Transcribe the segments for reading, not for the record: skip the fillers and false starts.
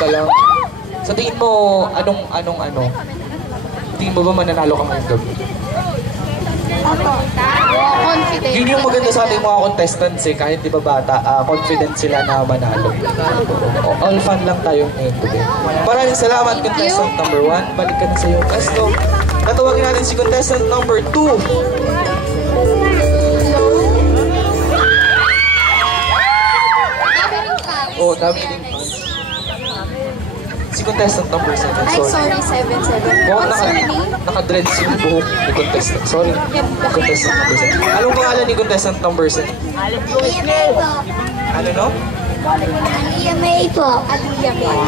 ka lang. Sa tingin mo, tingin mo ba mananalo ka ngayong gabi? Confident. Yun yung maganda sa ating mga contestants eh, kahit di ba bata, confident sila na manalo. All fun lang tayo ngayon today. Maraming salamat contestant number 1. Balik ka na sa iyong pwesto. Tatawagin natin si contestant number 2. Oh, dami din. Si contestant number 7. Ay, sorry, 7. Oh, What's your name? naka-dreads yung buhok ni contestant. Sorry, contestant number 7. Anong pangalan ni contestant number 7? Aliyah May po. Ano no? Aliyah May po. Aliyah May.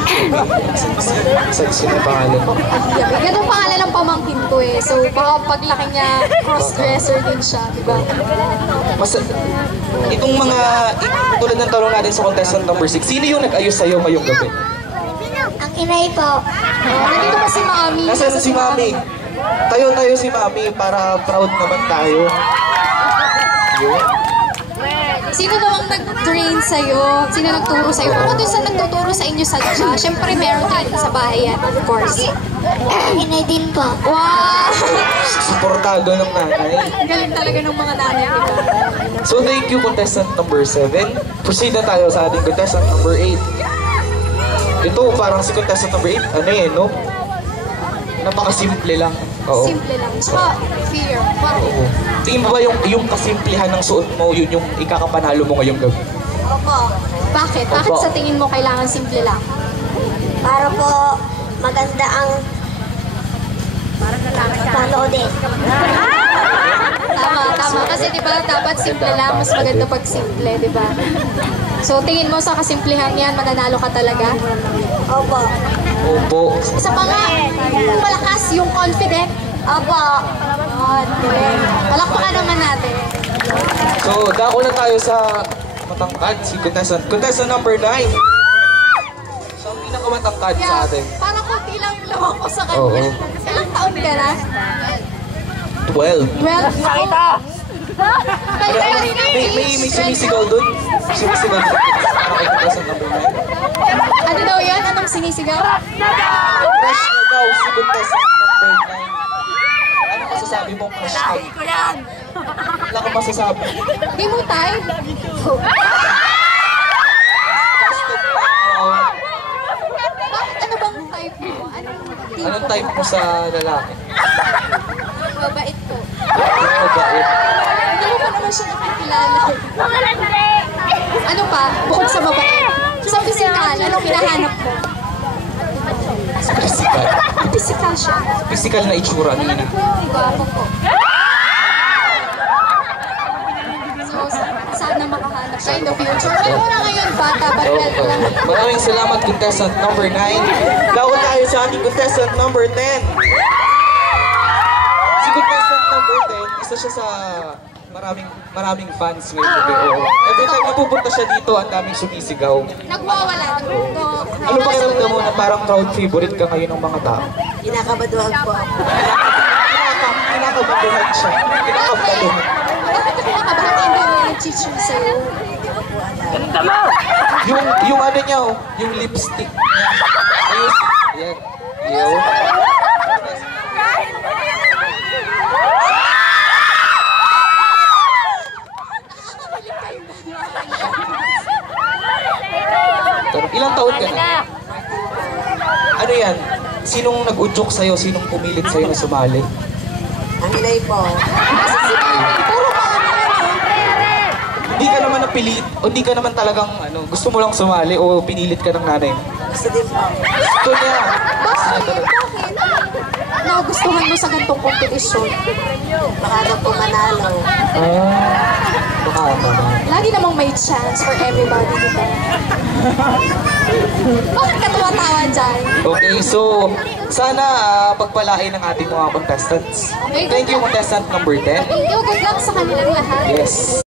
Sino yung pangalan? Aliyah May. Ganun pangalan ng pamangkin ko eh. So, baka paglaki niya, cross-dresser din siya, di ba? Itong mga, tulad ng tanong natin sa contestant number 6, sino yung nag-ayos sa'yo ngayong gabi? Ang inay po. Nandito pa si Mami. Nasaan si Mami? Tayo si Mami para proud naman tayo. Yun. Sino daw ang nag-train sa'yo? Sino nagturo sa'yo? Ako dun sa nagtuturo sa inyo sadya. Siyempre meron din sa bahay yan, of course. Ang inay din po. Wow! Suportado ng nanay. Galing talaga ng mga nanay nila. So thank you contestant number 7. Proceed na tayo sa ating contestant number 8. Ito parang si contestant number 8, ano eh, no? Napakasimple lang. Oo. Simple lang. Tsaka fear. Wow. Oo. Tingin mo ba yung kasimplihan ng suot mo, yun yung ikakapanalo mo ngayong gabi? Opo. Bakit? Bakit sa tingin mo kailangan simple lang? Para po maganda ang panoodin. Tama. Kasi di ba dapat simple lang, mas maganda pag simple, di ba? So tingin mo sa kasimplihan yan, mananalo ka talaga? Opo. Opo. Isa pa nga, yung malakas, yung confident. Opo. Palakpakan naman natin. So, dako na tayo sa matangkad, si contestant number 9. Siya ang pinakamatangkad sa atin. Parang konti lang lawak ko sa kanya. Oo. Ilang taon ka na? 12. 12. Nakita! May sumisigaw dun. Sumisigaw dun. Kay contestant number 9. Ano daw yan? Anong sinisigaw? Crush na daw si contestant number 9. Ano masasabi mong crush ka? Wala kang masasabi. Di mo tayo? Bakit ano bang type mo? Anong type mo sa lalaki? Mabait ko. Yung mabait. Hindi mo pa naman siya nakikilala. Ano pa? Bukod sa mabait. Sa physical, anong hinahanap mo? Physical. Physical siya. Physical na itsura niya na. Gwapo ko. So, sana makahanap siya in the future. Ay, muna ngayon, bata, barkal ko lang. Maraming salamat contestant number 9. Dawat tayo sa ating contestant number 10. Si contestant number 10, isa siya sa maraming fans ngayon gabi. Every time napupunta siya dito, ang daming sumisigaw. Nagwawala. Ano pakiramdam mo na parang crowd favorite ka ngayon ng mga tao? Kinakabaduhan po. Kinakabaduhan siya. Kinakabaduhan. Bakit ka kinakabahan? Hindi mo nag-cheer sa'yo. Yung ano niya, oh, yung lipstick niya. Ayun. Yan. Yo. Ilang taon ka na? Ano yan? Sinong nag-udyok sa'yo? Sinong pumilit sa'yo na sumali? Ang inay po. Kasi si Mami, puro ka Hindi ka naman napilit, o hindi ka naman talagang gusto mo lang sumali o pinilit ka ng nanay? Gusto din po. Gusto niya. Gusto niya talaga. Nagustuhan mo sa gantong kompetisyon? Baka na po manalo. Baka naman. Lagi namang may chance for everybody, di ba? Bakit ka tuwatawa dyan? Okay, so sana pagpalain ng ating mga contestants. Thank you, contestant number 10. Thank you, good luck sa kanilang lahat. Yes.